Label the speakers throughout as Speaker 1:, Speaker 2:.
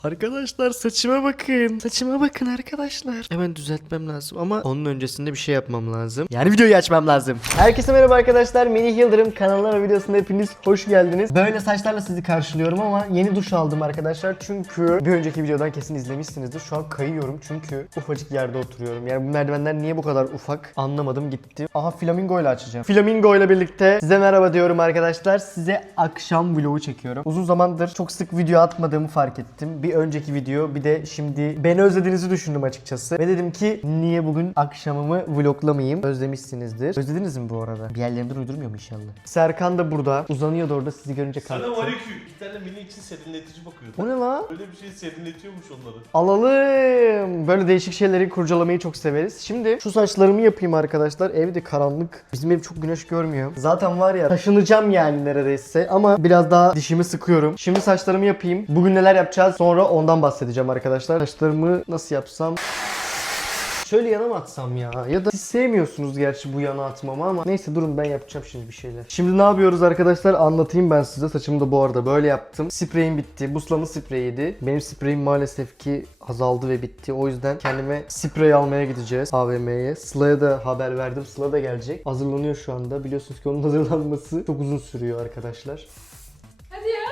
Speaker 1: Arkadaşlar saçıma bakın. Saçıma bakın arkadaşlar. Hemen düzeltmem lazım ama onun öncesinde bir şey yapmam lazım. Yani videoyu açmam lazım. Herkese merhaba arkadaşlar. Melih Yıldırım kanalına ve videosuna hepiniz hoş geldiniz. Böyle saçlarla sizi karşılıyorum ama yeni duş aldım arkadaşlar. Çünkü bir önceki videodan kesin izlemişsinizdir. Şu an kayıyorum çünkü ufacık yerde oturuyorum. Yani bu merdivenler niye bu kadar ufak anlamadım gitti. Aha flamingo ile açacağım. Flamingo ile birlikte size merhaba diyorum arkadaşlar. Size akşam vlogu çekiyorum. Uzun zamandır çok sık video atmadığımı fark ettim. Bir önceki video bir de şimdi beni özlediğinizi düşündüm açıkçası. Ve dedim ki niye bugün akşamımı vloglamayayım? Özlemişsinizdir. Özlediniz mi bu arada? Bir yerlerinden uydurmuyorum inşallah. Serkan da burada. Uzanıyordu orada sizi görünce kalktı.
Speaker 2: Sana var ya ki bir tane mini için serinletici bakıyordu.
Speaker 1: O ne lan?
Speaker 2: Öyle bir şey serinletiyormuş onları.
Speaker 1: Alalım. Böyle değişik şeyleri kurcalamayı çok severiz. Şimdi şu saçlarımı yapayım arkadaşlar. Evde karanlık. Bizim ev çok güneş görmüyor. Zaten var ya taşınacağım yani neredeyse. Ama biraz daha dişimi sıkıyorum. Şimdi saçlarımı yapayım. Bugün neler yapacağız? Sonra ondan bahsedeceğim arkadaşlar. Saçlarımı nasıl yapsam? Şöyle yana mı atsam ya? Ya da siz sevmiyorsunuz gerçi bu yana atmamı ama neyse durun ben yapacağım şimdi bir şeyler. Şimdi ne yapıyoruz arkadaşlar? Anlatayım ben size. Saçımı da bu arada böyle yaptım. Spreyim bitti. Bu Sıla'nın spreyiydi. Benim spreyim maalesef ki azaldı ve bitti. O yüzden kendime sprey almaya gideceğiz AVM'ye. Sıla'ya da haber verdim. Sıla da gelecek. Hazırlanıyor şu anda. Biliyorsunuz ki onun hazırlanması çok uzun sürüyor arkadaşlar.
Speaker 3: Hadi ya.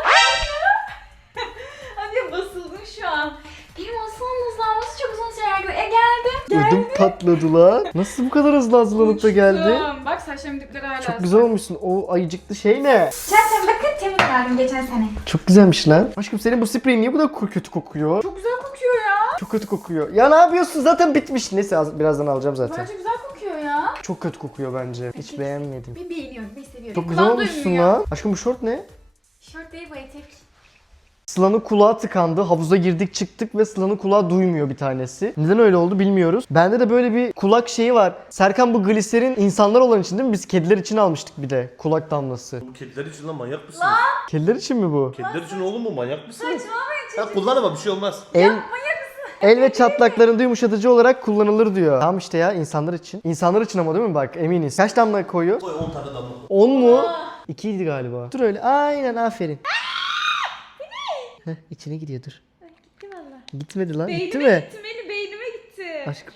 Speaker 3: Hadi ya basıldım şu an. Benim aslında hızlanması çok uzun sürer. Geldim.
Speaker 1: Ödüm patladı lan. Nasıl bu kadar hızlı hazırlanıp da geldi?
Speaker 3: Uçtum. Bak saçlarımın dipleri hala.
Speaker 1: Çok güzel olmuşsun. O ayıcıklı şey ne?
Speaker 3: Geçen bakın temiz verdim geçen sene.
Speaker 1: Çok güzelmiş lan. Aşkım senin bu spreyin niye bu kadar kötü kokuyor?
Speaker 3: Çok güzel kokuyor ya.
Speaker 1: Çok kötü kokuyor. Ya ne yapıyorsun? Zaten bitmiş. Neyse birazdan alacağım zaten.
Speaker 3: Bence güzel kokuyor ya.
Speaker 1: Çok kötü kokuyor bence. Hiç beğenmedim.
Speaker 3: Bir beğeniyorum, bir seviyorum.
Speaker 1: Çok güzel
Speaker 3: Kulağım
Speaker 1: olmuşsun
Speaker 3: duymuyor.
Speaker 1: lan. Aşkım bu şort ne?
Speaker 3: Şort değil bu etek.
Speaker 1: Sıla'nın kulağı tıkandı. Havuza girdik çıktık ve Sıla'nın kulağı duymuyor bir tanesi. Neden öyle oldu bilmiyoruz. Bende de böyle bir kulak şeyi var. Serkan bu gliserin insanlar olan için değil mi? Biz kediler için almıştık bir de. Kulak damlası.
Speaker 2: Bu kediler için lan manyak mısınız?
Speaker 1: Kediler için mi bu?
Speaker 2: Kediler için oğlum mu manyak mısınız?
Speaker 3: Saçmalamayın
Speaker 2: Ya kullan ama bir şey olmaz.
Speaker 1: El ve çatlaklarında yumuşatıcı olarak kullanılır diyor. Tamam işte ya insanlar için. İnsanlar için ama değil mi bak eminiz. Kaç damla koyuyor?
Speaker 2: Koy 10 tane damla.
Speaker 1: 10 mu? 2'ydi galiba. Dur öyle. Aynen aferin. Heh, içine gidiyor dur.
Speaker 3: Gitti valla.
Speaker 1: Gitmedi lan. Gitti
Speaker 3: Beynime
Speaker 1: mi?
Speaker 3: gitti, benim beynime gitti.
Speaker 1: Aşkım.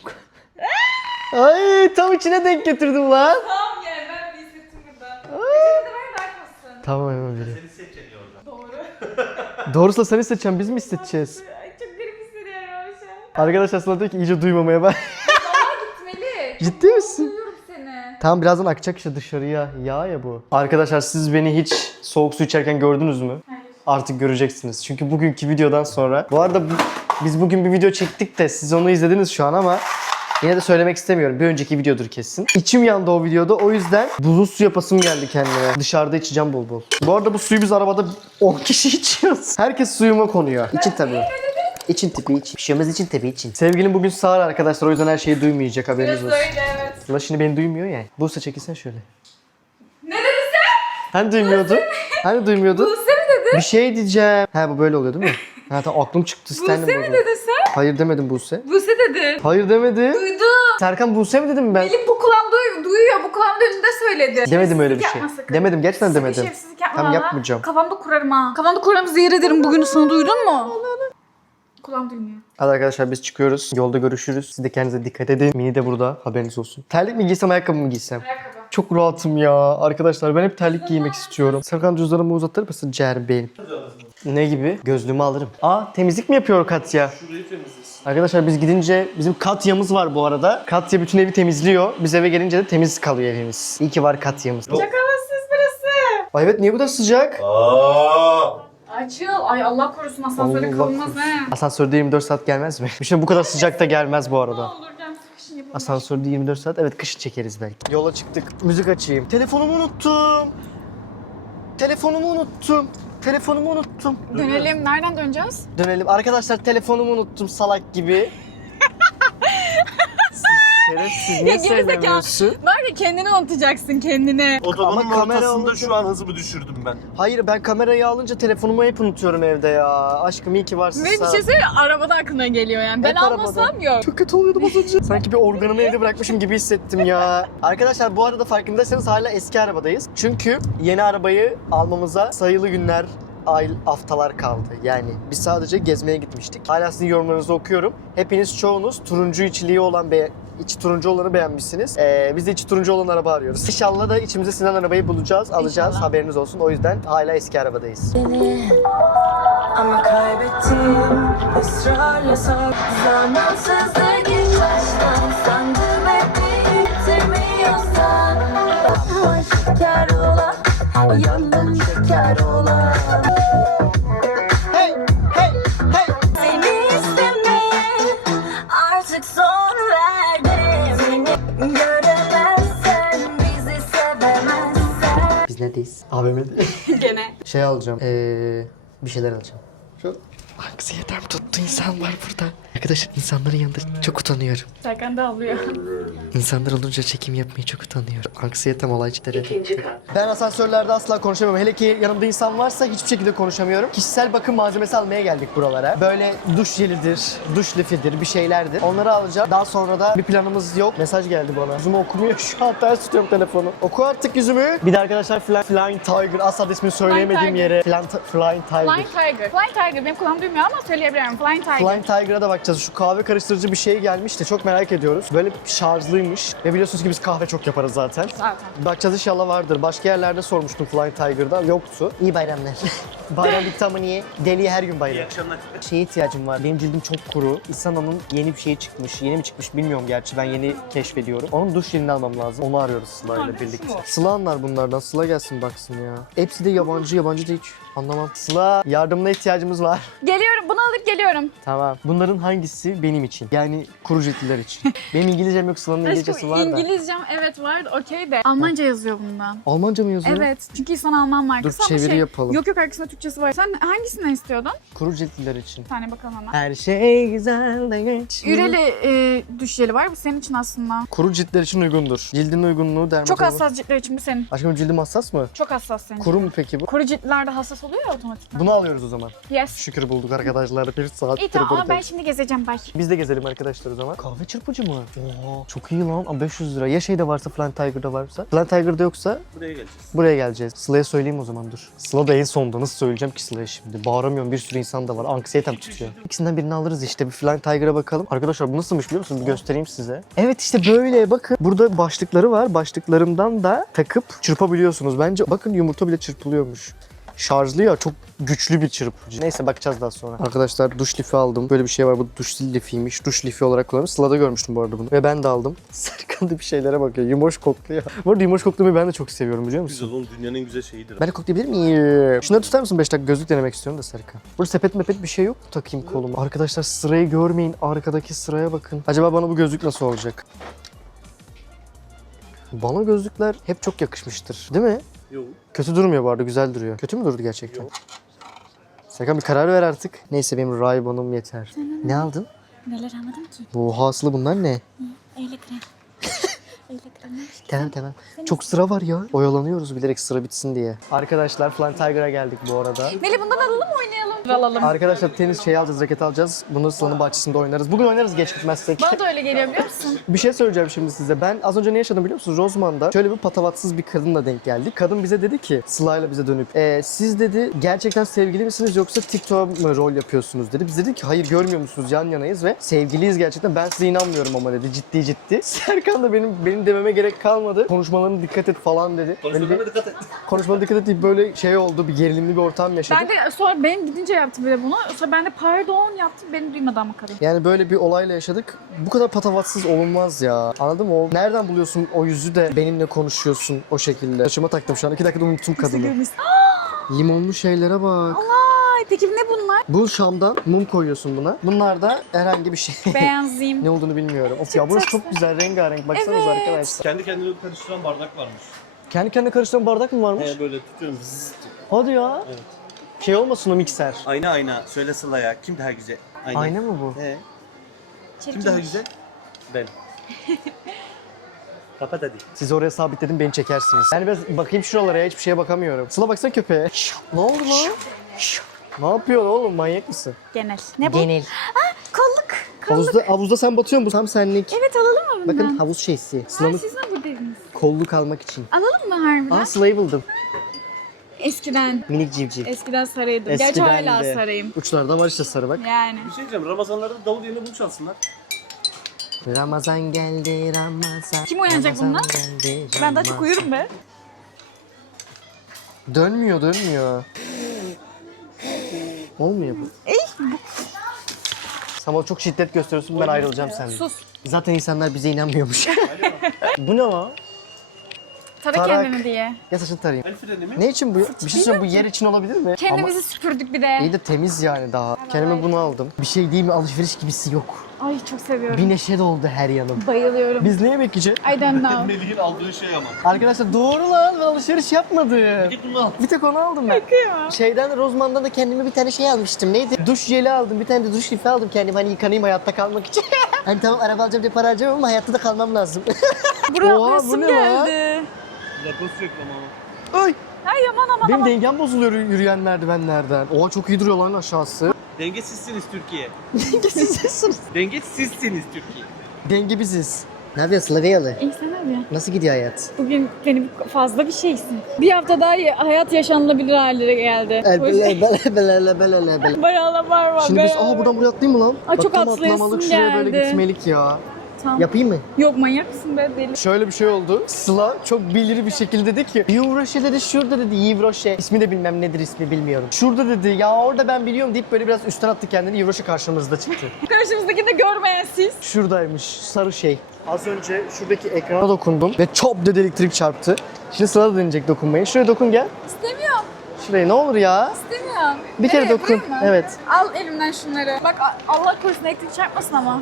Speaker 1: Ay tam içine denk getirdim lan.
Speaker 3: Tamam yani ben bir hissettim burada. Peçete de ver bakmasın.
Speaker 1: Tamam hemen vereyim.
Speaker 2: Seni seçeceksin orada.
Speaker 3: Doğru.
Speaker 1: Doğrusu seni seçeceğim. Biz mi seçeceğiz?
Speaker 3: Ay çok garip hissediyorum şu an.
Speaker 1: Arkadaşlar sana diyor ki iyice duymamaya bak.
Speaker 3: Daha gitmeli.
Speaker 1: Ciddi misin?
Speaker 3: Duyuyorum seni.
Speaker 1: Tamam birazdan akacak işte dışarıya. Yağ ya bu. Arkadaşlar siz beni hiç soğuk su içerken gördünüz mü?
Speaker 3: Hayır.
Speaker 1: Artık göreceksiniz. Çünkü bugünkü videodan sonra. Bu arada biz bugün bir video çektik de siz onu izlediniz şu an ama yine de söylemek istemiyorum. Bir önceki videodur kesin. İçim yandı o videoda. O yüzden buzlu su yapasım geldi kendime. Dışarıda içeceğim bol bol. Bu arada bu suyu biz arabada 10 kişi içiyoruz. Herkes suyuma konuyor. İçin tabii. İçin tipi için. Bir şey olmaz için tabii için. Sevgilim bugün sağır arkadaşlar. O yüzden her şeyi duymayacak haberiniz
Speaker 3: Biraz
Speaker 1: olsun.
Speaker 3: öyle evet.
Speaker 1: Ulan şimdi beni duymuyor ya. Buse çekilsen şöyle.
Speaker 3: Ne dedin sen?
Speaker 1: Hani duymuyordu? Hani duymuyordu?
Speaker 3: Buse mi dedin?
Speaker 1: Bir şey diyeceğim. Ha bu böyle oluyor değil mi? Ha tamam aklım çıktı.
Speaker 3: Buse mi dedin sen?
Speaker 1: Hayır demedim Buse.
Speaker 3: Buse dedin.
Speaker 1: Hayır demedi.
Speaker 3: Duydum.
Speaker 1: Serkan Buse mi dedim ben?
Speaker 3: Elif bu kulağım duyuyor. Bu kulağımın önünde söyledi.
Speaker 1: Demedim öyle bir
Speaker 3: Şerefsizlik
Speaker 1: şey.
Speaker 3: yapma sakın.
Speaker 1: Demedim gerçekten
Speaker 3: Sakın
Speaker 1: demedim.
Speaker 3: şerefsizlik yapma
Speaker 1: Tamam,
Speaker 3: valla.
Speaker 1: yapmayacağım.
Speaker 3: Kafamda kurarım ha. Kafamda kurarım zehir ederim bugün sana duydun mu? Kulağım duymuyor.
Speaker 1: Hadi arkadaşlar biz çıkıyoruz. Yolda görüşürüz. Siz de kendinize dikkat edin. Mini de burada. Haberiniz olsun. Terlik mi giysem ayakkabı mı giysem?
Speaker 3: Ayakkabı.
Speaker 1: Çok rahatım ya. Arkadaşlar ben hep terlik giymek istiyorum. Serkan cüzdanımı uzatır mısın Ciğerim benim? Ne gibi? Gözlüğümü alırım. Aa temizlik mi yapıyor Katya?
Speaker 2: Şurayı temizlesin.
Speaker 1: Arkadaşlar biz gidince bizim Katya'mız var bu arada. Katya bütün evi temizliyor. Biz eve gelince de temiz kalıyor evimiz. İyi ki var Katya'mız.
Speaker 3: Çok havasız burası.
Speaker 1: Ay evet niye bu kadar sıcak?
Speaker 3: Açıl. Ay Allah korusun asansöre
Speaker 1: Allah
Speaker 3: kalınmaz
Speaker 1: korusun.
Speaker 3: he.
Speaker 1: Asansörde 24 saat gelmez mi? Bir şey bu kadar sıcakta gelmez bu
Speaker 3: Ne
Speaker 1: arada.
Speaker 3: olur canım sıkışın yapalım.
Speaker 1: Asansörde 24 saat. Evet kış çekeriz belki. Yola çıktık. Müzik açayım. Telefonumu unuttum. Telefonumu unuttum. Telefonumu unuttum.
Speaker 3: Dönelim. Nereden döneceğiz?
Speaker 1: Dönelim. Arkadaşlar telefonumu unuttum salak gibi. Şerefsiz niye
Speaker 3: gerizekalı.
Speaker 1: söylemiyorsun?
Speaker 3: Var ya kendini unutacaksın kendini.
Speaker 2: Otobanın
Speaker 1: Ama kamera
Speaker 2: ortasında
Speaker 1: olunca-
Speaker 2: şu an hızımı düşürdüm ben.
Speaker 1: Hayır ben kamerayı alınca telefonumu hep unutuyorum evde ya. Aşkım iyi ki varsın
Speaker 3: Ve bir
Speaker 1: sen.
Speaker 3: şey söyleyeyim arabada aklına geliyor yani. Ben
Speaker 1: Hep arabada.
Speaker 3: almasam yok.
Speaker 1: Çok kötü oluyordum az önce. Sanki bir organımı evde bırakmışım gibi hissettim ya. Arkadaşlar bu arada farkındaysanız hala eski arabadayız. Çünkü yeni arabayı almamıza sayılı günler haftalar kaldı. Yani biz sadece gezmeye gitmiştik. Hala sizin yorumlarınızı okuyorum. Hepiniz çoğunuz turuncu içliği olan içi turuncu olanı beğenmişsiniz. Biz de içi turuncu olan araba arıyoruz. İnşallah da içimize sinen arabayı bulacağız, alacağız.
Speaker 3: İnşallah.
Speaker 1: Haberiniz olsun. O yüzden hala eski arabadayız.
Speaker 4: Ama kaybettim ısrarla sor. Zamansızlık ilk baştan sandım hep bitirmiyorsan. Aşikar ola, yandım şeker ola.
Speaker 1: Hey! Hey! Hey!
Speaker 4: Seni istemeye artık son verdim. Göremezsen, bizi sevemezsen.
Speaker 1: Biz neredeyiz? AVM'de.
Speaker 3: Gene.
Speaker 1: Şey alacağım. Bir şeyler alacağım. Şu anksiyetem tuttu, insan var burada. Arkadaşlar insanların yanında çok utanıyorum.
Speaker 3: Serkan da alıyor.
Speaker 1: İnsanlar olunca çekim yapmayı çok utanıyorum. Anksiyetem olaycıkları. Ben asansörlerde asla konuşamıyorum. Hele ki yanımda insan varsa hiçbir şekilde konuşamıyorum. Kişisel bakım malzemesi almaya geldik buralara. Böyle duş jelidir, duş lifidir, bir şeylerdir. Onları alacağım. Daha sonra da bir planımız yok. Mesaj geldi bana. Yüzümü okumuyor. Şu an ters tutuyorum telefonu. Oku artık yüzümü. Bir de arkadaşlar Flying Tiger. Asla ismini söyleyemediğim
Speaker 3: Tiger.
Speaker 1: yere. Flying Tiger.
Speaker 3: Flying Tiger. Flying Tiger. Benim kulağım duymuyor ama söyleyebilirim. Flying Tiger.
Speaker 1: Flying Tiger'a da bakacağız. Şu kahve karıştırıcı bir şey gelmiş de çok merak ediyoruz. Böyle şarjlıymış. Ve biliyorsunuz ki biz kahve çok yaparız zaten.
Speaker 3: Zaten.
Speaker 1: Bakacağız, inşallah vardır. Başka yerlerde sormuştum Flying Tiger'da. Yoktu. İyi bayramlar. Bayram bitti ama niye? Deliye her gün bayram.
Speaker 2: İyi akşamlar.
Speaker 1: Şeye ihtiyacım var. Benim cildim çok kuru. İsana'nın yeni bir şeyi çıkmış. Yeni mi çıkmış bilmiyorum gerçi. Ben yeni keşfediyorum. Onun duş jelini almam lazım. Onu arıyoruz Sıla ile
Speaker 3: Hangisi
Speaker 1: birlikte.
Speaker 3: bu?
Speaker 1: Sıla anlar bunlardan. Sıla gelsin baksın ya. Hepsi de yabancı. Yabancı da hiç anlamam. Sıla, yardımına ihtiyacımız var.
Speaker 3: Geliyorum. Bunu alıp geliyorum.
Speaker 1: Tamam. Bunların hangisi benim için? Yani kuru ciltliler için. Benim İngilizcem yok, Sıla'nın İngilizcesi
Speaker 3: Aşkım
Speaker 1: var da.
Speaker 3: İngilizcem evet var okey de. Almanca yazıyor bunda.
Speaker 1: Almanca mı yazıyor?
Speaker 3: Evet. Çünkü İhsan Alman markası
Speaker 1: Dur,
Speaker 3: ama
Speaker 1: çeviri yapalım.
Speaker 3: Yok arkasında Türkçesi var. Sen hangisinden istiyordun?
Speaker 1: Kuru ciltliler için.
Speaker 3: Bir tane bakalım hemen.
Speaker 1: Her şey güzel de geçiyor.
Speaker 3: Üreli duş jeli var. Bu senin için aslında.
Speaker 1: Kuru ciltler için uygundur. Cildin uygunluğu dermatoloji.
Speaker 3: Çok hassas ciltler için bu senin.
Speaker 1: Aşkım cildim hassas mı?
Speaker 3: Çok hassas senin.
Speaker 1: Kuru mu peki bu?
Speaker 3: Kuru ciltlerde hassas oluyor ya otomatikman.
Speaker 1: Bunu alıyoruz o zaman.
Speaker 3: Yes.
Speaker 1: Şükür bulduk arkadaşlar. Bir saattir
Speaker 3: İyi tamam ama ben
Speaker 1: buradayız.
Speaker 3: şimdi gezeceğim bay.
Speaker 1: Biz de gezelim arkadaşlar o zaman. Kahve çırpıcı mı? Oha, çok iyi lan. Aa, 500 lira. Ya şeyde varsa, Flying Tiger'da varsa. Flying Tiger'da yoksa
Speaker 2: Buraya geleceğiz.
Speaker 1: buraya geleceğiz. Sıla'ya söyleyeyim o zaman, dur. Sıla da en sonda. Nasıl söyleyeceğim ki Sıla'ya şimdi? Bağıramıyorum, bir sürü insan da var. Anksiyetem tutuyor. İkisinden birini alırız işte. Bir Flying Tiger'a bakalım. Arkadaşlar bu nasılmış biliyor musunuz? Bir göstereyim size. Evet işte böyle bakın. Burada başlıkları var. Başlıklarımdan da takıp çırpabiliyorsunuz. Bence bakın yumurta bile çırpılıyormuş. Şarjlı ya, çok güçlü bir çırpıcı. Neyse bakacağız daha sonra. Arkadaşlar duş lifi aldım. Böyle bir şey var, bu duş lifiymiş. Duş lifi olarak kullanıyorum. Sıla'da görmüştüm bu arada bunu. Ve ben de aldım. Serkan da bir şeylere bakıyor. Yumoş kokluyor. Bu arada yumoş koklamayı ben de çok seviyorum biliyor musun?
Speaker 2: Güzel oğlum, dünyanın en güzel şeyidir.
Speaker 1: Ben de koklayabilir miyim? Şunları tutar mısın 5 dakika? Gözlük denemek istiyorum da Serkan. Burada sepet mepet bir şey yok mu takayım koluma? Arkadaşlar sırayı görmeyin. Arkadaki sıraya bakın. Acaba bana bu gözlük nasıl olacak? Bana gözlükler hep çok yakışmıştır. Değil mi?
Speaker 2: Yok.
Speaker 1: Kötü durmuyor bu arada, güzel duruyor. Kötü mü durdu gerçekten?
Speaker 2: Yok.
Speaker 1: Serkan bir karar ver artık. Neyse benim Ray-Ban'ım yeter. Ne aldın?
Speaker 3: Neler anladım ki?
Speaker 1: Bu hasılı bunlar ne?
Speaker 3: Eyle krem. Eyle krem.
Speaker 1: Tamam. Çok sıra var ya. Oyalanıyoruz bilerek sıra bitsin diye. Arkadaşlar Flying Tiger'a geldik bu arada.
Speaker 3: Melih bundan alalım mı oynayalım? Alalım.
Speaker 1: Arkadaşlar tenis şey alacağız, raket alacağız. Bunları Sıla'nın bahçesinde oynarız. Bugün oynarız geç gitmezsek.
Speaker 3: Bana da öyle geliyor biliyor musun?
Speaker 1: Bir şey söyleyeceğim şimdi size. Ben az önce ne yaşadım biliyor musunuz? Rozman'da şöyle bir patavatsız bir kadınla denk geldik. Kadın bize dedi ki, Sıla'yla bize dönüp siz dedi gerçekten sevgili misiniz yoksa TikTok mı rol yapıyorsunuz dedi. Biz dedik ki hayır, görmüyor musunuz, yan yanayız ve sevgiliyiz gerçekten. Ben size inanmıyorum ama dedi, ciddi. Serkan da benim dememe gerek kalmadı. Konuşmalarına dikkat et falan dedi.
Speaker 2: Konuşmalarına dikkat et.
Speaker 1: Konuşmalarına dikkat et deyip böyle şey oldu, bir gerilimli bir ortam yaşadık.
Speaker 3: Ben de sonra benim gidince yaptım bir de bunu. Sonra ben de pardon yaptım. Beni duymadı ama kadın.
Speaker 1: Yani böyle bir olayla yaşadık. Bu kadar patavatsız olunmaz ya. Anladın mı? Nereden buluyorsun o yüzü de benimle konuşuyorsun o şekilde? Saçıma taktım şu an. 2 dakikada unuttum kadını. Limonlu şeylere bak.
Speaker 3: Ay peki ne bunlar?
Speaker 1: Bu Şam'dan mum koyuyorsun buna. Bunlar da herhangi bir şey.
Speaker 3: Beyazlayayım.
Speaker 1: Ne olduğunu bilmiyorum. Of ya burası çok güzel, rengarenk. Baksanıza
Speaker 3: Evet.
Speaker 1: arkadaşlar.
Speaker 2: Kendi kendine karıştıran bardak varmış.
Speaker 1: Kendi kendine karıştıran bardak mı varmış?
Speaker 2: Böyle tutuyorum. Zzz.
Speaker 1: Hadi ya.
Speaker 2: Evet.
Speaker 1: Şey olmasın o mikser.
Speaker 2: Ayna. Söyle Sıla'ya. Kim daha güzel?
Speaker 1: Ayna mı bu?
Speaker 2: He. Kim
Speaker 3: Çirkin.
Speaker 2: daha güzel? Ben. Kapat hadi.
Speaker 1: Sizi oraya sabitledim, beni çekersiniz. Yani biraz bakayım şuralara ya, hiçbir şeye bakamıyorum. Sıla baksana köpeğe. Ne oldu lan? Ne yapıyorsun oğlum, manyak mısın?
Speaker 3: Genel. Ne bu?
Speaker 1: Genel.
Speaker 3: Kolluk.
Speaker 1: Havuzda sen batıyorsun, bu tam senlik.
Speaker 3: Evet alalım mı bundan?
Speaker 1: Bakın havuz şeysi.
Speaker 3: Ha,
Speaker 1: Sıla'nın
Speaker 3: siz ne bu dediniz?
Speaker 1: kolluk almak için.
Speaker 3: Alalım mı harbiden?
Speaker 1: Aa, Sıla'yı buldum.
Speaker 3: Eskiden.
Speaker 1: Minik civciv.
Speaker 3: Eskiden sarıydım. Gerçi
Speaker 1: Eskiden
Speaker 3: hala
Speaker 1: de.
Speaker 3: sarayım.
Speaker 1: Uçlarda var işte sarı bak.
Speaker 3: Yani.
Speaker 2: Bir şey diyeceğim. Ramazanlarda davul yerine bunu çalsınlar.
Speaker 1: Ramazan geldi Ramazan.
Speaker 3: Kim oynayacak
Speaker 1: Ramazan
Speaker 3: bundan?
Speaker 1: geldi,
Speaker 3: Ben daha çok
Speaker 1: Ramazan.
Speaker 3: uyurum be.
Speaker 1: Dönmüyor. Olmuyor bu. Samal çok şiddet gösteriyorsun, ben ayrılacağım senden.
Speaker 3: Sus.
Speaker 1: Zaten insanlar bize inanmıyormuş. Bu ne o?
Speaker 3: Tara
Speaker 1: Tarak.
Speaker 3: kendini diye.
Speaker 1: Ya saçını tarayayım.
Speaker 2: El freni mi?
Speaker 1: Ne için bu? Bir şey söyleyeyim, bu yer için olabilir mi?
Speaker 3: Kendimizi süpürdük bir de.
Speaker 1: Ama iyi de temiz yani daha. Kendime bunu aldım. Bir şey değil mi? Alışveriş gibisi yok.
Speaker 3: Ay çok seviyorum.
Speaker 1: Bir neşe doldu her yanım.
Speaker 3: Bayılıyorum.
Speaker 1: Biz neye bekleyeceğiz?
Speaker 3: I don't know.
Speaker 2: Melih'in aldığı şey ama.
Speaker 1: Arkadaşlar doğru lan, ben alışveriş yapmadım.
Speaker 2: Git bunu al.
Speaker 1: Bir tek onu aldım ben. Şeyden Rozman'dan da kendime bir tane şey almıştım. Neydi? Duş jeli aldım. Bir tane de duş lifi aldım kendime. Hani yıkanayım hayatta kalmak için. Hani tamam araba alacağım diye para harcamam ama hayatta da kalmam lazım.
Speaker 3: Buraya
Speaker 1: Oha, bu
Speaker 3: atlasım
Speaker 1: ne lan?
Speaker 3: geldi.
Speaker 2: Lacoste reklamı ama.
Speaker 1: Ay!
Speaker 3: Ay aman
Speaker 1: Benim dengem bozuluyor yürüyen merdivenlerden. Oha çok iyi duruyor lan aşağısı.
Speaker 2: Dengesizsiniz Türkiye.
Speaker 1: Dengesizsiniz.
Speaker 2: Dengesizsiniz Türkiye.
Speaker 1: Denge biziz. Ne yapıyorsun Lavyalı?
Speaker 3: İyi sen abi.
Speaker 1: Nasıl gidiyor hayat?
Speaker 3: Bugün benim fazla bir şeysin. Bir hafta daha hayat yaşanılabilir hallere geldi. O yüzden-
Speaker 1: Belelelelelelelele.
Speaker 3: Bayağı var var.
Speaker 1: Şimdi biz buradan buraya atlayayım mı lan?
Speaker 3: Ay, çok
Speaker 1: Bak, tam
Speaker 3: atlayasım
Speaker 1: atlamalık, şuraya böyle
Speaker 3: geldi.
Speaker 1: gitmelik ya.
Speaker 3: Tamam.
Speaker 1: Yapayım mı?
Speaker 3: Yok manyak mısın be deli?
Speaker 1: Şöyle bir şey oldu. Sıla çok bilir bir şekilde dedi ki Yivroşe dedi, şurada dedi Yivroşe. İsmi de bilmem nedir, ismi bilmiyorum. Şurada dedi, ya orada ben biliyorum deyip böyle biraz üstten attı kendini. Yivroşe karşımızda çıktı.
Speaker 3: Karşımızdaki de görmeyen siz.
Speaker 1: Şuradaymış sarı şey. Az önce şuradaki ekrana dokundum ve çop dedi elektrik çarptı. Şimdi Sıla da deneyecek dokunmayı. Şuraya dokun gel.
Speaker 3: İstemiyorum.
Speaker 1: Şuraya ne olur ya.
Speaker 3: İstemiyorum.
Speaker 1: Bir kere
Speaker 3: Nereye,
Speaker 1: dokun.
Speaker 3: buraya mı?
Speaker 1: Evet.
Speaker 3: Al elimden şunları. Bak Allah korusun elektrik çarpmasın ama.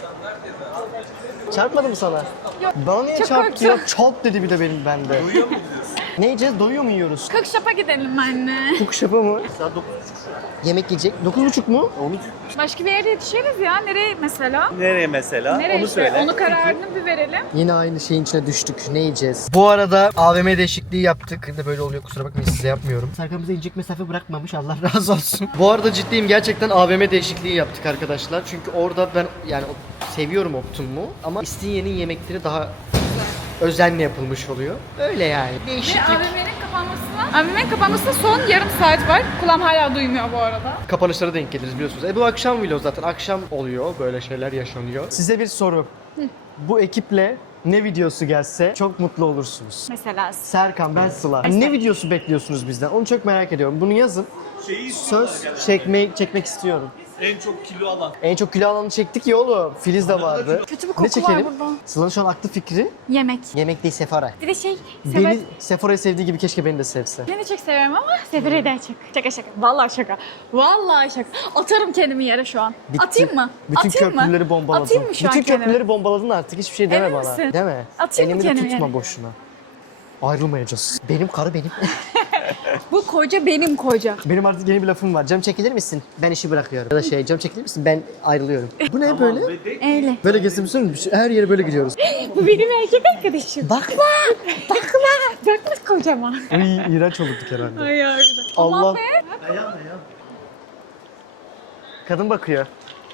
Speaker 1: Çarpmadı mı sana?
Speaker 3: Yok.
Speaker 1: Bana niye
Speaker 3: Çok
Speaker 1: çarptı
Speaker 3: korktum.
Speaker 1: ya? Çop dedi bir de benim bende.
Speaker 2: Duyuyor muyuz?
Speaker 1: Ne yiyeceğiz? Doyuyor mu yiyoruz?
Speaker 3: Cookshop'a gidelim anne.
Speaker 1: Koku şapa mı?
Speaker 2: Saat 9.30
Speaker 1: Yemek yiyecek. 9.30 mu?
Speaker 2: Onu
Speaker 3: Başka bir yere yetişiriz ya. Nereye mesela?
Speaker 2: nereye mesela?
Speaker 3: Nereye
Speaker 2: Onu
Speaker 3: işte?
Speaker 2: söyle.
Speaker 3: Onu kararını bir verelim.
Speaker 1: Yine aynı şeyin içine düştük. Ne yiyeceğiz? Bu arada AVM değişikliği yaptık. De böyle oluyor, kusura bakmayın, size yapmıyorum. Serkan bize inecek mesafe bırakmamış. Allah razı olsun. Bu arada ciddiyim, gerçekten AVM değişikliği yaptık arkadaşlar. Çünkü orada ben yani seviyorum Optum'u ama İstinye'nin yemekleri daha özenle yapılmış oluyor. Öyle yani.
Speaker 3: Ve
Speaker 1: Değişiklik.
Speaker 3: AVM'nin kapanmasına son yarım saat var. Kulağım hala duymuyor bu arada.
Speaker 1: Kapanışlara denk geliriz biliyorsunuz. Bu akşam vlog zaten. Akşam oluyor. Böyle şeyler yaşanıyor. Size bir soru. Bu ekiple ne videosu gelse çok mutlu olursunuz.
Speaker 3: Mesela
Speaker 1: Serkan, ben Sıla. Ne videosu bekliyorsunuz bizden? Onu çok merak ediyorum. Bunu yazın.
Speaker 2: Şeyi
Speaker 1: Söz çekmek istiyorum.
Speaker 2: en çok kilo alan.
Speaker 1: En çok kilo alanı çektik ya oğlum. Filiz de vardı.
Speaker 3: kötü bir koku
Speaker 1: Ne çekelim?
Speaker 3: var burada.
Speaker 1: Sıla'nın şu an aklı fikri
Speaker 3: Yemek.
Speaker 1: yemek değil, Sephora.
Speaker 3: Bir de şey,
Speaker 1: Beni Sephora'yı sevdiği gibi keşke beni de sevse.
Speaker 3: Beni çok seviyorum ama Sefer'i de çok. Şaka şaka. Vallahi şaka. Vallahi şaka. Atarım kendimi yere şu an.
Speaker 1: Bitti.
Speaker 3: Atayım mı?
Speaker 1: Bütün
Speaker 3: Atayım
Speaker 1: köprüleri
Speaker 3: mı?
Speaker 1: bombaladın.
Speaker 3: Atayım mı şu
Speaker 1: Bütün
Speaker 3: an kendimi?
Speaker 1: köprüleri bombaladın artık. Hiçbir şey deme
Speaker 3: Emin
Speaker 1: bana.
Speaker 3: misin?
Speaker 1: Deme.
Speaker 3: Atayım mı
Speaker 1: Elimi de
Speaker 3: kendimi
Speaker 1: tutma
Speaker 3: yani?
Speaker 1: boşuna. Ayrılmayacağız. Benim karı benim.
Speaker 3: Bu koca benim koca.
Speaker 1: Benim artık yeni bir lafım var. Cam çekilir misin? Ben işi bırakıyorum. Ya da şey, cam çekilir misin? Ben ayrılıyorum. Bu ne böyle?
Speaker 3: Öyle.
Speaker 1: Böyle gezdim, her yere böyle gidiyoruz.
Speaker 3: Bu benim erkek arkadaşım.
Speaker 1: Bakma!
Speaker 3: Bakma kocaman.
Speaker 1: Uy, iğrenç olduk herhalde.
Speaker 3: Ay harbiden.
Speaker 1: Allah.
Speaker 3: Aman be.
Speaker 1: Kadın bakıyor.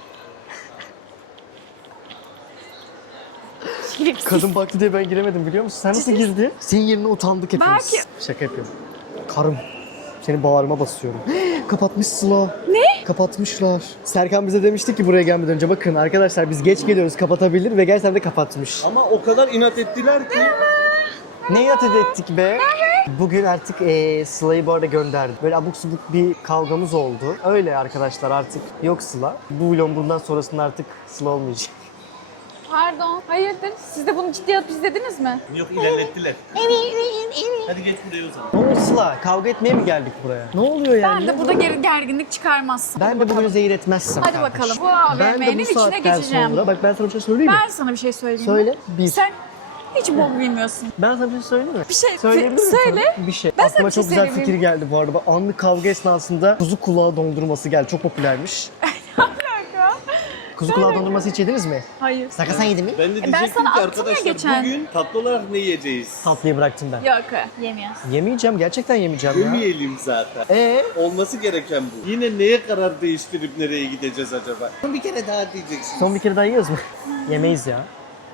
Speaker 3: Şerefsiz.
Speaker 1: Kadın baktı diye ben giremedim, biliyor musun? Sen nasıl girdin? Senin yerine utandık hepimiz.
Speaker 3: Belki-
Speaker 1: Şaka yapıyorum. Karım. Seni bağrıma basıyorum. Kapatmış Sıla.
Speaker 3: Ne?
Speaker 1: Kapatmışlar. Serkan bize demişti ki buraya gelmeden önce, bakın arkadaşlar biz geç geliyoruz, kapatabilir, ve gerçekten de kapatmış.
Speaker 2: Ama o kadar inat ettiler ki.
Speaker 1: Ne yat ettik be? Bugün artık Sıla'yı bu arada gönderdim. Böyle abuk subuk bir kavgamız oldu. Öyle arkadaşlar, artık yok Sıla. Bu vlogun bundan sonrasında artık Sıla olmayacak.
Speaker 3: Pardon. Hayırdır? Siz de bunu ciddiye alıp izlediniz mi?
Speaker 2: Yok ilerlettiler. Hadi geç buraya o zaman.
Speaker 1: Ne oldu Sıla? Kavga etmeye mi geldik buraya? Ne oluyor yani?
Speaker 3: Ben de burada gerginlik çıkarmazsın.
Speaker 1: Ben de bugün zehir etmezsem
Speaker 3: Hadi
Speaker 1: kardeşim.
Speaker 3: bakalım. Bu
Speaker 1: Ben de
Speaker 3: AVM'nin
Speaker 1: bu
Speaker 3: içine
Speaker 1: saatten
Speaker 3: geçeceğim.
Speaker 1: sonra, bak ben sana bir şey söyleyeyim mi?
Speaker 3: Ben sana bir şey söyleyeyim.
Speaker 1: Söyle.
Speaker 3: mi?
Speaker 1: Bir.
Speaker 3: Sen hiç bok bilmiyorsun.
Speaker 1: Ben sana bir şey söyleyeyim mi?
Speaker 3: Bir şey
Speaker 1: Söyleyebilir miyim
Speaker 3: söyle.
Speaker 1: sana? Bir şey.
Speaker 3: Ben sana
Speaker 1: Aklıma
Speaker 3: bir şey
Speaker 1: çok güzel
Speaker 3: söyleyeyim.
Speaker 1: fikir geldi bu arada. Bak, anlık kavga esnasında kuzu kulağı dondurması geldi. Çok popülermiş. Kuzu kulağı dondurması hiç yediniz mi?
Speaker 3: Hayır.
Speaker 1: Saka sen yedin mi?
Speaker 2: Ben de
Speaker 3: ben
Speaker 2: diyecektim
Speaker 3: sana
Speaker 2: ki
Speaker 3: attım ya
Speaker 2: arkadaşlar
Speaker 3: geçen.
Speaker 2: bugün tatlı olarak ne yiyeceğiz?
Speaker 1: Tatlıyı bıraktım ben.
Speaker 3: Yok yemiyorsun.
Speaker 1: Yemeyeceğim. Gerçekten yemeyeceğim ya.
Speaker 2: Yemeyelim zaten. Olması gereken bu. Yine neye karar değiştirip nereye gideceğiz acaba? Bir kere daha diyeceksin.
Speaker 1: Son bir kere daha yiyoruz mu? Yemeyiz ya.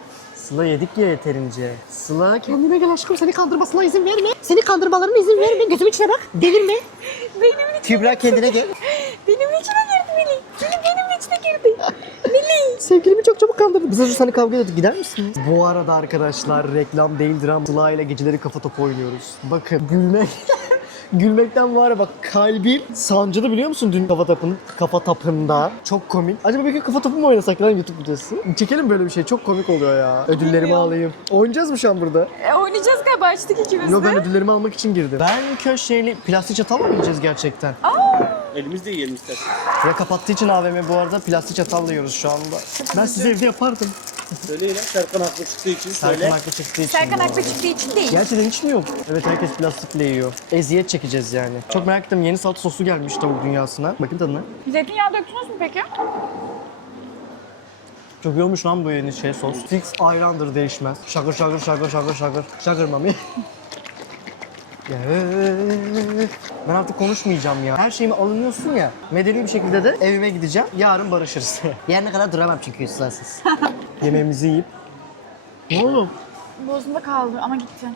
Speaker 1: Sıla yedik ya yeterince. Sıla kendine gel aşkım, seni kandırmasına izin verme. Seni kandırmalarına izin verme. Gözümün içine bak. Delirme.
Speaker 3: Beynimin
Speaker 1: Kübra kendine gel.
Speaker 3: Beynimin içine girdi Melih. Beynimin içine girdi. Melih.
Speaker 1: Sevgilimi çok çabuk kandırdı. Biz az önce kavga ediyorduk. Gider misiniz? Bu arada arkadaşlar reklam değildir ama Sıla ile geceleri kafa topu oynuyoruz. Bakın gülmek. Gülmekten var ya bak, kalbim sancılı biliyor musun dün kafa tapında. Çok komik. Acaba bir gün kafa topu mu oynasak lan YouTube videosu? Çekelim böyle bir şey. Çok komik oluyor ya. Ödüllerimi
Speaker 3: Bilmiyorum.
Speaker 1: alayım. Oynayacağız mı şu an burada?
Speaker 3: Oynayacağız galiba, açtık ikimiz de.
Speaker 1: Yo, ben ödüllerimi almak için girdim. Ben köşeli plastik çatal mı yiyeceğiz gerçekten?
Speaker 2: Elimizde yiyelim istersen.
Speaker 1: Ve kapattığı için AVM bu arada plastik çatalla yiyoruz şu anda. Ben size evde yapardım.
Speaker 2: Söyle lan, Serkan haklı çıktığı için
Speaker 1: Serkan
Speaker 2: söyle.
Speaker 1: haklı çıktığı için.
Speaker 3: Serkan
Speaker 1: bu
Speaker 3: haklı
Speaker 1: arada.
Speaker 3: çıktığı için değil.
Speaker 1: Gerçekten hiç mi yok? Evet, herkes plastikle yiyor. Eziyet çekeceğiz yani. Çok merak ettim, yeni salata sosu gelmiş tavuk dünyasına. Bakın tadına.
Speaker 3: Zeytinyağı döktünüz mü peki?
Speaker 1: Çok iyi olmuş lan bu yeni sos. Fix ayrandır, değişmez. Şakır şakır şakır şakır şakır. Şakır mami. Ya, ben artık konuşmayacağım ya. Her şeyimi alınıyorsun ya. Medeni bir şekilde de evime gideceğim. Yarın barışırız. Yarına kadar duramam çünkü ıslansız. Yemeğimizi yiyip. Ne oğlum?
Speaker 3: Boğazımda kaldı ama gitti.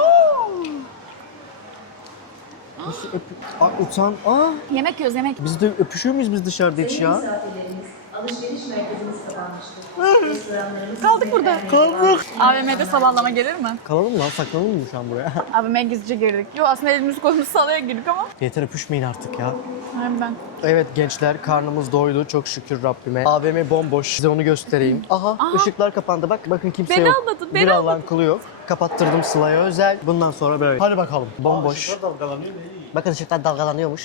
Speaker 1: Nasıl utan.
Speaker 3: Yemek yiyoruz, yemek.
Speaker 1: Biz de öpüşüyor muyuz biz dışarıda hiç ya?
Speaker 5: Alışveriş merkezimiz kapanmıştır. Restoranlarımız
Speaker 3: Kaldık burada.
Speaker 1: Kaldık.
Speaker 3: AVM'de sabahllama gelir mi?
Speaker 1: Kalalım lan, saklanalım mı şu an buraya?
Speaker 3: AVM'ye gizlice girdik. Yo, aslında elimizi kolumuzu sallaya girdik ama.
Speaker 1: Yeter, öpüşmeyin artık ya.
Speaker 3: Harbiden.
Speaker 1: Evet gençler, karnımız doydu çok şükür Rabbime. AVM bomboş, size onu göstereyim. Aha, ışıklar kapandı, bakın kimse
Speaker 3: Beni
Speaker 1: yok.
Speaker 3: almadın, beni
Speaker 1: Bir Allah'ın kulu yok. Kapattırdım Sıla'ya özel. Bundan sonra böyle. Hadi bakalım, bomboş.
Speaker 2: Işıklar dalgalanıyor, ne iyi.
Speaker 1: Bakın ışıklar dalgalanıyormuş.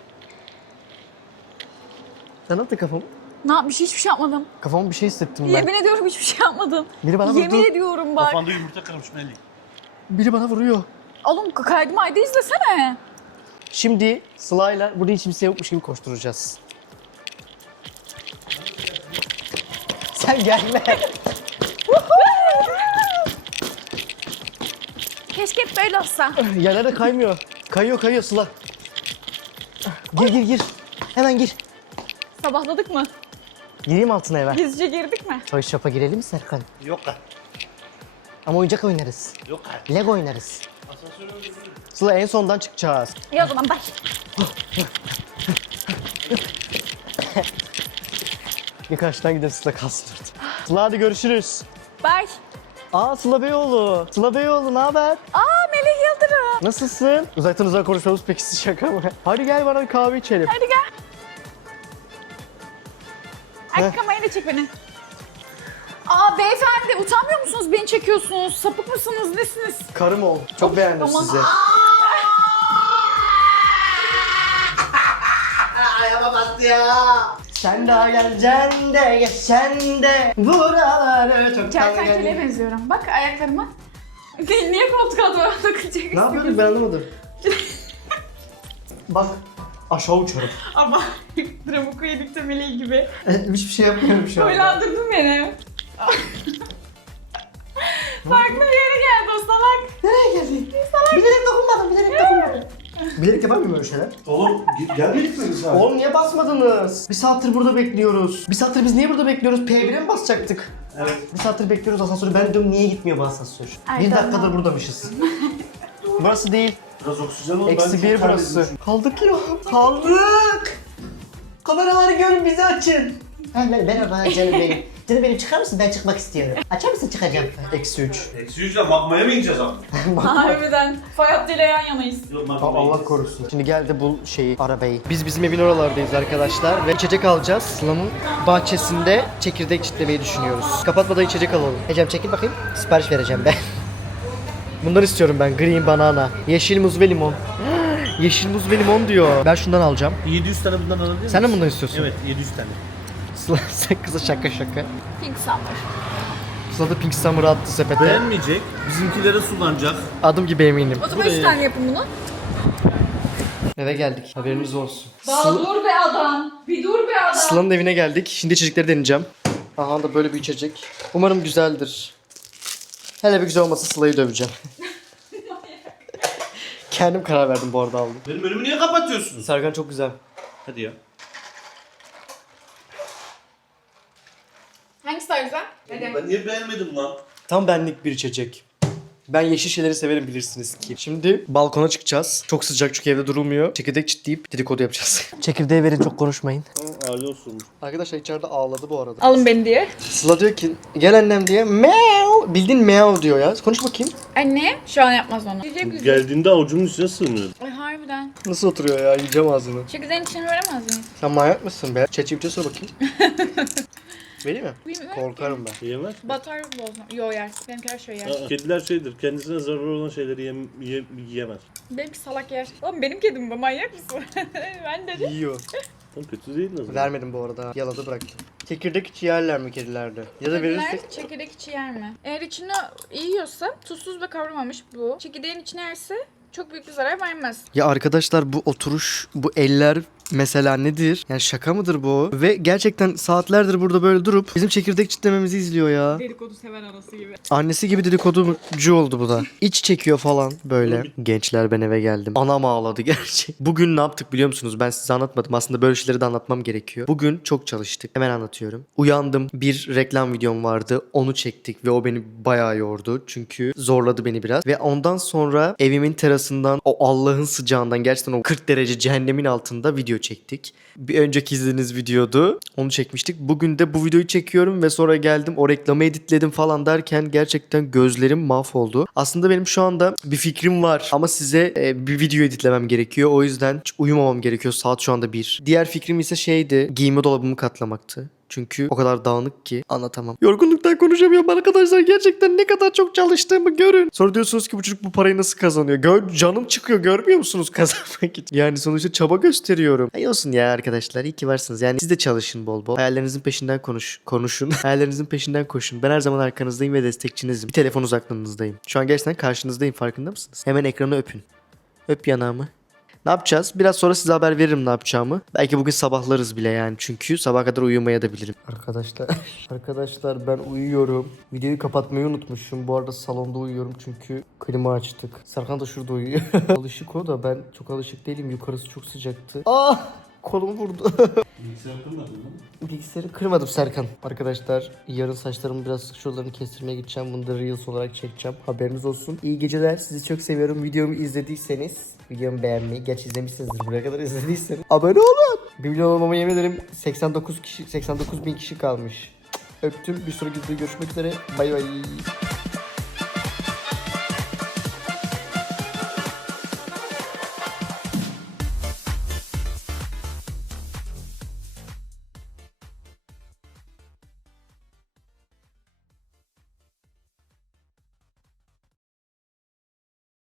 Speaker 1: Sen attın kafamı.
Speaker 3: Ne yapmış? Hiçbir şey yapmadım.
Speaker 1: Kafama bir şey hissettim ben.
Speaker 3: Yemin ediyorum hiçbir şey yapmadım.
Speaker 1: Biri bana vurdu.
Speaker 3: Yemin ediyorum bak.
Speaker 2: Kafanda yumurta kırmış Melih.
Speaker 1: Biri bana vuruyor.
Speaker 3: Oğlum kaydım ayda izlesene.
Speaker 1: Şimdi Sıla'yla burada hiç kimse yokmuş gibi koşturacağız. Sen gelme.
Speaker 3: Keşke hep böyle olsa.
Speaker 1: Yerlerde kaymıyor. Kayıyor Sıla. Gir. Hemen gir.
Speaker 3: Sabahladık mı?
Speaker 1: Gireyim altına hemen.
Speaker 3: Gizlice girdik mi?
Speaker 1: Toy Shop'a girelim mi Serkan?
Speaker 2: Yok ha.
Speaker 1: Ama oyuncak oynarız.
Speaker 2: Yok ha.
Speaker 1: Lego oynarız. Sıla en sondan çıkacağız.
Speaker 3: İyi o zaman baş.
Speaker 1: Bir karşıdan gidelim, Sıla kalsın orada. Sıla hadi görüşürüz.
Speaker 3: Baş.
Speaker 1: Sıla Beyoğlu. Sıla Beyoğlu, ne haber?
Speaker 3: Melih Yıldırım.
Speaker 1: Nasılsın? Uzaktan uzağa konuşmamız pek şaka mı? Hadi gel bana bir kahve içelim.
Speaker 3: Hadi gel. Ay kamerayla çek beni. Beyefendi utanmıyor musunuz? Beni çekiyorsunuz. Sapık mısınız? Nesiniz?
Speaker 1: Karım ol. Çok beğendim
Speaker 3: aman.
Speaker 1: sizi.
Speaker 2: Ayağıma bastı ya.
Speaker 1: Sen daha geleceksin de geçen de buraları çok
Speaker 3: Kertenkeleye benziyorum. Bak ayaklarıma. Niye koltuk altına takılacak?
Speaker 1: Ne yapıyorduk ben anlamadım. Bak aşağı uçuyorum.
Speaker 3: Ama Dramuku yedikte Melih gibi.
Speaker 1: Hiçbir şey yapmıyorum şu anda.
Speaker 3: Oylandırdın beni. Farklı bir yere geldi o salak.
Speaker 1: Nereye geldin? Bilerek dokunmadım. Bilerek yapamıyorum öyle şeyler.
Speaker 2: Oğlum gelmedik mi sen?
Speaker 1: Oğlum niye basmadınız? Bir saattir burada bekliyoruz. Bir saattir biz niye burada bekliyoruz? P1'e mi basacaktık?
Speaker 2: Evet.
Speaker 1: Bir saattir bekliyoruz asansörü. Ben diyorum niye gitmiyor bu asansör?
Speaker 3: Ay,
Speaker 1: Bir
Speaker 3: tamam.
Speaker 1: dakikadır buradaymışız. Burası değil.
Speaker 2: Biraz oksijen ol.
Speaker 1: Eksi bir burası. Kaldık ya. Kaldık. Kameraları görün, bizi açın.
Speaker 6: Merhaba canım benim. Canım benim çıkar mısın? Ben çıkmak istiyorum. Açar mısın? Çıkacağım.
Speaker 1: Eksi 3.
Speaker 2: Eksi 100'le magmaya mı ineceğiz abi?
Speaker 3: Harbiden. Fay hattıyla yan yanayız.
Speaker 2: Yok magmaya
Speaker 1: Allah
Speaker 2: ineceğiz.
Speaker 1: korusun. Şimdi gel de bul arabayı. Biz bizim evin oralardayız arkadaşlar ve içecek alacağız. Sıla'nın bahçesinde çekirdek çitlemeyi düşünüyoruz. Kapatmadan içecek alalım.
Speaker 6: Ecem çekil bakayım. Sipariş vereceğim ben.
Speaker 1: Bundan istiyorum ben. Green banana. Yeşil muz ve limon. Yeşil muz ve limon diyor. Ben şundan alacağım.
Speaker 2: 700 tane bundan alabilir misin?
Speaker 1: Sen de bundan istiyorsun.
Speaker 2: Evet 700 tane.
Speaker 1: Sıla sen kıza şaka.
Speaker 3: Pink Summer.
Speaker 1: Sıla da Pink Summer'ı attı sepete.
Speaker 2: Beğenmeyecek. Bizimkilere sulanacak.
Speaker 1: Adım gibi eminim.
Speaker 3: O zaman 3 tane yapın bunu.
Speaker 1: Eve geldik. Haberiniz olsun.
Speaker 3: Daha dur be adam. Bir dur be adam.
Speaker 1: Sıla'nın evine geldik. Şimdi içecekleri deneyeceğim. Aha da böyle bir içecek. Umarım güzeldir. Hele bir güzel olmasa Sıla'yı döveceğim. Kendim karar verdim bu arada aldım.
Speaker 2: Benim önümü niye kapatıyorsunuz?
Speaker 1: Serkan çok güzel.
Speaker 2: Hadi ya.
Speaker 3: Hangisi daha güzel? Hadi.
Speaker 2: Ben niye beğenmedim lan?
Speaker 1: Tam benlik bir içecek. Ben yeşil şeyleri severim bilirsiniz ki. Şimdi balkona çıkacağız. Çok sıcak çünkü evde durulmuyor. Çekirdek çitleyip dedikodu yapacağız. Çekirdeği verin, çok konuşmayın.
Speaker 2: Aile olsun.
Speaker 1: Arkadaşlar içeride ağladı bu arada.
Speaker 3: Alın beni diye.
Speaker 1: Sıla diyor ki gel annem diye meow. Bildiğin meow diyor ya. Konuş bakayım.
Speaker 3: Anne şu an yapmaz onu. Güzel güzel.
Speaker 2: Geldiğinde avucumun içine sığmıyor.
Speaker 3: Ay harbiden.
Speaker 1: Nasıl oturuyor ya? Yiyeceğim ağzını.
Speaker 3: Çekirdeğin içine veremez miyiz?
Speaker 1: Sen manyak mısın be? ChatGPT'ye sor bakayım. Vereyim mi?
Speaker 3: Bilmiyorum.
Speaker 1: Korkarım ben.
Speaker 2: Yemez.
Speaker 3: Batar bozma. Yo yer. Benimki her şey yer.
Speaker 2: Aa, kediler şeydir. Kendisine zararlı olan şeyleri yiyemez.
Speaker 3: Benimki salak yer. Oğlum benim kedim bu, manyak mısın? Ben de.
Speaker 1: Yiyor.
Speaker 2: Oğlum kötü değil mi?
Speaker 1: Vermedim bu arada. Yaladı bıraktım. Çekirdek içi yerler mi kedilerde? Ya da verirsek...
Speaker 3: Kediler çekirdek içi yer mi? Eğer içine yiyorsa tuzsuz ve kavrulmamış bu. Çekirdeğin içine yerse çok büyük bir zarar vermez.
Speaker 1: Ya arkadaşlar bu oturuş, bu eller mesela nedir? Yani şaka mıdır bu? Ve gerçekten saatlerdir burada böyle durup bizim çekirdek çitlememizi izliyor ya.
Speaker 3: Dedikodu seven anası gibi.
Speaker 1: Annesi gibi dedikoducu oldu bu da. İç çekiyor falan böyle. Gençler ben eve geldim. Anam ağladı gerçek. Bugün ne yaptık biliyor musunuz? Ben size anlatmadım. Aslında böyle şeyleri de anlatmam gerekiyor. Bugün çok çalıştık. Hemen anlatıyorum. Uyandım. Bir reklam videom vardı. Onu çektik ve o beni bayağı yordu. Çünkü zorladı beni biraz. Ve ondan sonra evimin terasından o Allah'ın sıcağından gerçekten o 40 derece cehennemin altında video çektik. Bir önceki izlediğiniz videodu. Onu çekmiştik. Bugün de bu videoyu çekiyorum ve sonra geldim o reklamı editledim falan derken gerçekten gözlerim mahvoldu. Aslında benim şu anda bir fikrim var ama size bir video editlemem gerekiyor. O yüzden hiç uyumamam gerekiyor. Saat şu anda 1. Diğer fikrim ise şeydi. Giyinme dolabımı katlamaktı. Çünkü o kadar dağınık ki anlatamam. Yorgunluktan konuşamıyorum arkadaşlar. Gerçekten ne kadar çok çalıştığımı görün. Sonra diyorsunuz ki bu çocuk bu parayı nasıl kazanıyor? Canım çıkıyor, görmüyor musunuz kazanmak için? Yani sonuçta çaba gösteriyorum. Ay olsun ya arkadaşlar, iyi ki varsınız. Yani siz de çalışın bol bol. Hayallerinizin peşinden konuşun. Hayallerinizin peşinden koşun. Ben her zaman arkanızdayım ve destekçinizim. Bir telefon uzaklığınızdayım. Şu an gerçekten karşınızdayım, farkında mısınız? Hemen ekranı öpün. Öp yanağımı. Ne yapacağız? Biraz sonra size haber veririm ne yapacağımı. Belki bugün sabahlarız bile yani. Çünkü sabah kadar uyumaya da bilirim. Arkadaşlar ben uyuyorum. Videoyu kapatmayı unutmuşum. Bu arada salonda uyuyorum çünkü klima açtık. Serkan da şurada uyuyor. Alışık o da, ben çok alışık değilim. Yukarısı çok sıcaktı. Ah! Kolumu vurdu.
Speaker 2: Bilgisayarı kırmadın mı?
Speaker 1: Bilgisayarı kırmadım Serkan. Arkadaşlar yarın saçlarımı biraz şuralarını kestirmeye gideceğim. Bunu da Reels olarak çekeceğim. Haberiniz olsun. İyi geceler. Sizi çok seviyorum. Videomu izlediyseniz videomu beğenmeyi, geç izlemişsinizdir buraya kadar, izlediyseniz abone olun. 1 milyon olmama yemin ederim 89 bin kişi kalmış. Öptüm. Bir sonraki videoda görüşmek üzere. Bay bay.